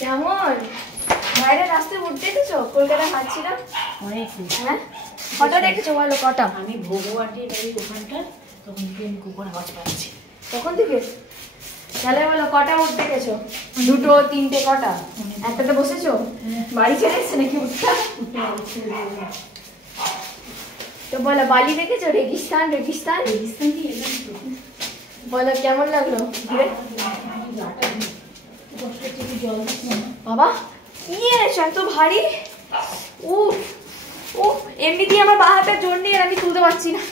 কেমন বাইরে রাস্তায় উঠতে দেখেছো? কলকাতা হাঁটছিলাম অনেক। হ্যাঁ কটা দেখেছো বলো? কটা? আমি ভোগওয়াটির বাড়ির ওখানটা তখন থেকে আমি কুকুর আওয়াজ পাচ্ছি। তখন থেকে? তাহলে বলো কটা উঠ দেখেছো? দুটো তিনটে কটা? একটাতে বসেছো? বাড়ি ছেড়ে এসছে নাকি উঠটা? তো বলো বালি দেখেছো? রেগিস্তান রেগিস্তান রেগিস্তান কি বলো কেমন লাগলো? বাবা কি এনেছো এত ভারী? ও ও এমনিতেই আমার বা হাতে জোর নেই, আমি তুলতে পারছি না।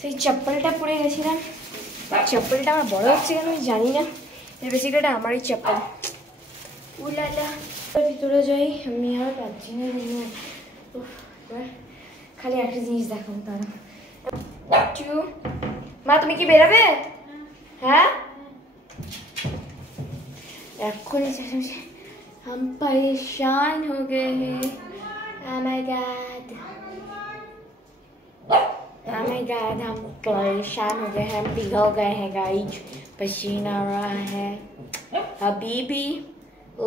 সেই চপ্পলটা পরে গেছিলাম, চপ্পলটা আমার বড় হচ্ছে কেন আমি জানি না। বেসিক্যালি আমারই চপ্পল। উলালা ভিতরে যাই, আমি আর পাচ্ছি না। খালি একটা জিনিস দেখাবো তারা। মা তুমি কি বেরোবে? হ্যাঁ এক্ষুনি हम परेशान हो गए हैं। Oh my God, oh my God, हम परेशान हो गए हैं, हम पिघल गए हैं गाइस, पसीना आ रहा है। हबीबी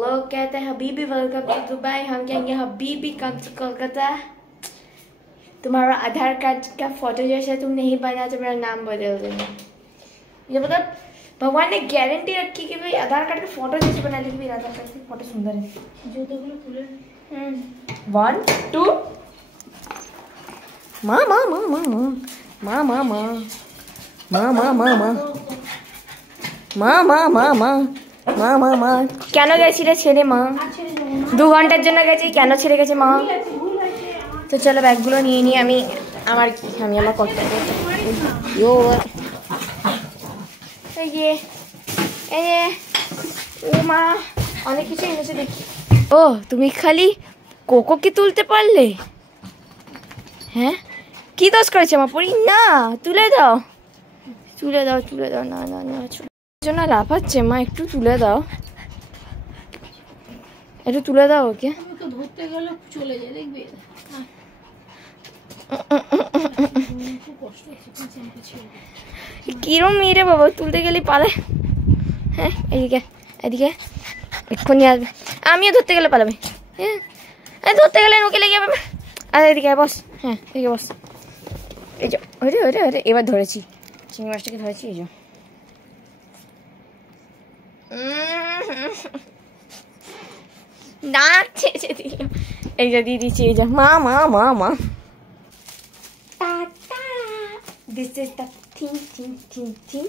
लोग कहते हैं हबीबी वेलकम टू दुबई, हम कहेंगे हबीबी कम टू कोलकाता। तुम्हारा आधार कार्ड का फोटो जैसे तुम नहीं बना तो मेरा नाम बदल देना। ये मतलब भगवान ने गारंटी रखी कि भाई आधार कार्ड का फोटो जैसे बना ली कि मेरा आधार कार्ड का फोटो सुंदर है। जूतों खुले 1 2 माँ माँ माँ माँ माँ माँ माँ माँ माँ माँ माँ माँ माँ माँ माँ माँ माँ माँ माँ কেন গেছিলে ছেড়ে মা? 2 ঘন্টার জন্য গেছি, কেন ছেড়ে গেছে মা? তো চলো ব্যাগগুলো নিয়ে নিয়ে আমি আমার কর্তব্য। এই যে ও মা অনেক কিছু এনেছে দেখি। ও তুমি খালি কোকো কি তুলতে পারলে? হ্যাঁ কি দোষ করেছে মা? পড়ি না, তুলে দাও তুলে দাও তুলে দাও। না না না জন্য লাফাচ্ছে মা, একটু তুলে দাও, একটু তুলে দাও ওকে। ধরতে গেলে চলে যায় দেখবি। কিরম মেরে বাবা, তুলতে গেলে পালায়। হ্যাঁ এদিকে এদিকে এক্ষুনি আসবে, আমিও ধরতে গেলে পালাবে। হ্যাঁ ধরতে গেলে ওকে লেগে যাবে। আর এদিকে বস, হ্যাঁ এদিকে বস। এই যে ওরে ওরে ওরে এবার ধরেছি, চিংড়ি মাছটাকে ধরেছি। এই যে না ছেড়ে দিল, এই যে দিয়ে দিচ্ছি। এই যে মা মা মা মা दिस इज द थिंग।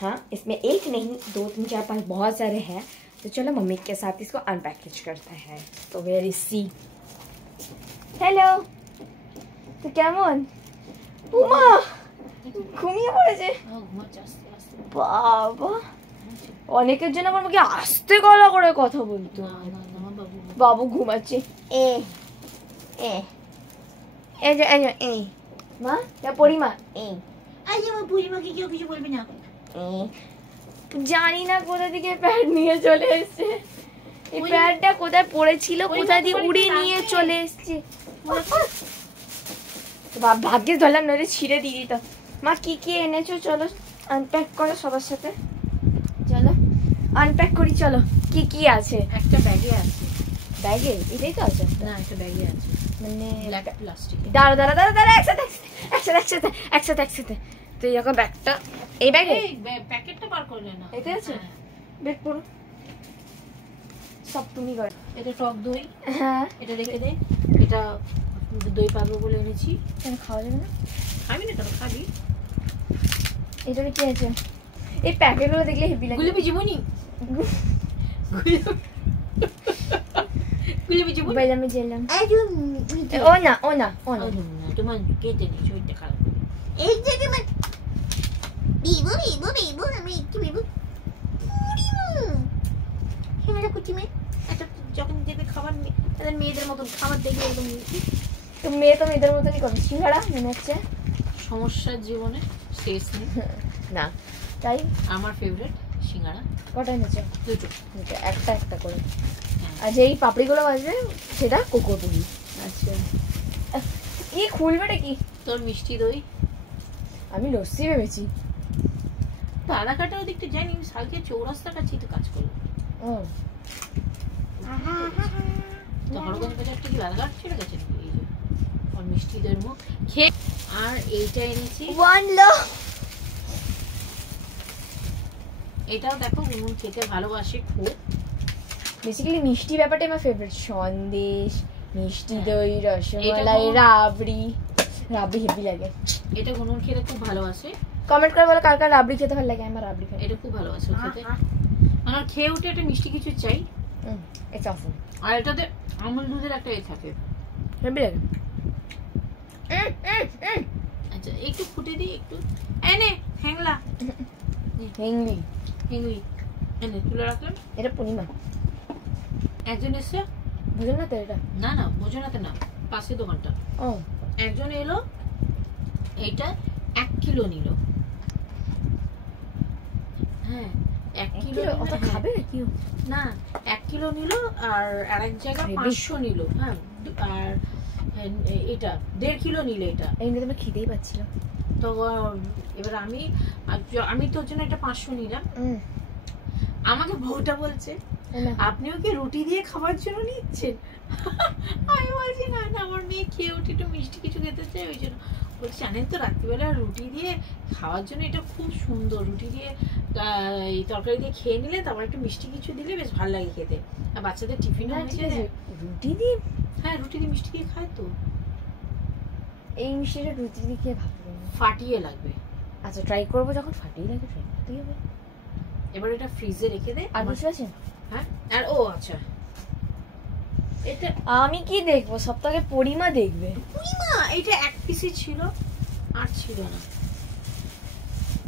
हाँ इसमें एक नहीं 2 3 4 5 बहुत सारे हैं। तो चलो मम्मी के साथ इसको अनपैकेज करते हैं। तो वेयर इज सी हेलो तो কেমন? উমা ঘুমিয়ে পড়েছে বাবা। অনেকের জন্য আমার মুখে আস্তে গলা করে কথা বলতো। বাবু ঘুমাচ্ছে। এ এ এই যে এই যে এই মা পরিমা এই পরিমাকে কেউ কিছু বলবি না। জানি না কোথা থেকে প্যাড নিয়ে চলে এসছে। এই প্যাডটা কোথায় পড়েছিল, কোথা দিয়ে উড়িয়ে নিয়ে চলে এসছে। ভাগ্যে ধরলাম নইলে ছিঁড়ে দিয়ে দিত। মা কি কি এনেছো চলো আনপ্যাক করো সবার সাথে। চলো আনপ্যাক করি। চলো কি কি আছে? একটা ব্যাগে আছে। ব্যাগে এটাই তো আছে? না একটা ব্যাগে আছে, মানে প্লাস্টিক। দাঁড়া দাঁড়া দাঁড়া দাঁড়া একসাথে একসাথে একসাথে একসাথে একসাথে। তো এই দেখো ব্যাগটা, এই ব্যাগে প্যাকেটটা বার করলে না এতে আছে। বের করো সব তুমি করো। এটা টক দই। হ্যাঁ এটা রেখে দে, এটা দই পাবো বলে এনেছি। কেন খাওয়া যাবে না? খাবি না কেন? খাবি। এটাতে কি আছে? এই প্যাকেটগুলো দেখলে হেভি লাগে। গুলিবি জীবনী গুলিবি জীবনী বাইরে আমি জেলাম। ও না ও না ও না তোমার কেটে নি শরীরটা খারাপ। এই যে তোমার বিবু বিবু বিবু আমি একটু বিবু খেলা করছি মেয়ে। আচ্ছা যখন দেখবে খাবার তাদের মেয়েদের মতন খাবার দেখবে একদম। তো মেয়ে তো মেয়েদের মতনই করে। সিঙ্গাড়া মনে হচ্ছে সমস্যার জীবনে শেষ নেই না, তাই আমার ফেভারিট সিঙ্গাড়া। কটা এনেছো? দুটো। একটা একটা করে। আর যেই পাপড়িগুলো আসবে সেটা কোকোর পুরি। আচ্ছা কি খুলবেটা কি? তোর মিষ্টি দই। আমি লস্যি ভেবেছি। তো আধাঘাটের ওদিকটা যাইনি, আমি সালকে চৌরাস্তা কাছে তো কাজ করলাম। তো হরগঞ্জ বাজারটা কি আধাঘাট ছেড়ে গেছে নাকি? এই যে আর মিষ্টিদের মুখ খেয়ে। আর এইটা এনেছি এটাও দেখো গুনগুন খেতে ভালোবাসে খুব। বেসিক্যালি মিষ্টি ব্যাপারটা আমার ফেভারিট। সন্দেশ, মিষ্টি দই, রসমালাই, রাবড়ি হেভি লাগে। এটা গুনগুন খেতে খুব ভালোবাসে। কমেন্ট করে বলো কার কার রাবড়ি খেতে ভালো লাগে। আমার রাবড়ি খাই, এটা খুব ভালোবাসে খেতে। আমার খেয়ে উঠে একটা মিষ্টি কিছু চাই। ইটস অসম। আর এটাতে আমুল দুধের একটা থাকে, হেভি লাগে। আচ্ছা একটু ফুটে দিই একটু। এনে হ্যাংলা হেংলি হেংলি এনে তুলে রাখলাম। এটা পূর্ণিমা একজন এসে, বুঝো না তো এটা? না না বোঝো না তো, না পাশের দোকানটা। ও একজন এলো, এইটা 1 কিলো নিল। হ্যাঁ 1 কিলো অত খাবে নাকি? না 1 কিলো নিল, আর আরেক জায়গায় 500 নিল। হ্যাঁ আর এটা 1.5 কিলো নিল। এটা এই নিয়ে তোমার খিদেই পাচ্ছিল। তো এবার আমি তোর জন্য এটা 500 নিলাম। আমাকে বউটা বলছে আপনিও কি রুটি দিয়ে খাবার জন্য নিচ্ছেন? আমি বলছি না না, আমার মেয়ে খেয়ে উঠে একটু মিষ্টি কিছু খেতে চাই, ওই জন্য বলছি। জানেন তো রাত্রিবেলা রুটি দিয়ে খাওয়ার জন্য এটা খুব সুন্দর। রুটি দিয়ে এই তরকারি দিয়ে খেয়ে নিলে তারপর একটু মিষ্টি কিছু দিলে বেশ ভালো লাগে খেতে। আর বাচ্চাদের টিফিন রুটি দিয়ে, হ্যাঁ রুটি দিয়ে মিষ্টি দিয়ে খায় তো। এই মিষ্টিটা রুটি দিয়ে খেয়ে ভাবতে ফাটিয়ে লাগবে। আচ্ছা ট্রাই করবো, যখন ফাটিয়ে লাগে ট্রাই করতেই হবে। এবার এটা ফ্রিজে রেখে দে। আর কিছু আছে? হ্যাঁ আর ও আচ্ছা, এটা আমি কি দেখবো? সপ্তাহে পরিমা দেখবে। পরিমা এটা 1 পিসই ছিল, আর ছিল না।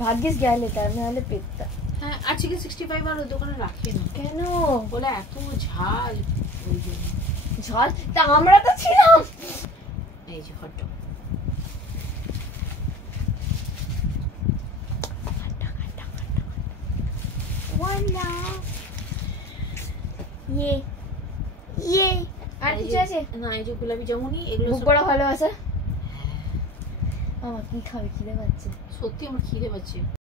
ভাগ্যিস গেলে, তার নাহলে পেতটা। হ্যাঁ আর চিকেন 65 আর ওই দোকানে রাখে না। কেন? বলে এত ঝাল, ওই জন্য। ঝাল? তা আমরা তো ছিলাম। এই যে হট আর কিছু আছে না? এই যে গোলাপি জামুনি, এগুলো বুক বড় ভালো আছে। আমার কি খাবে? খিদে পাচ্ছে সত্যি, আমার খিদে পাচ্ছে।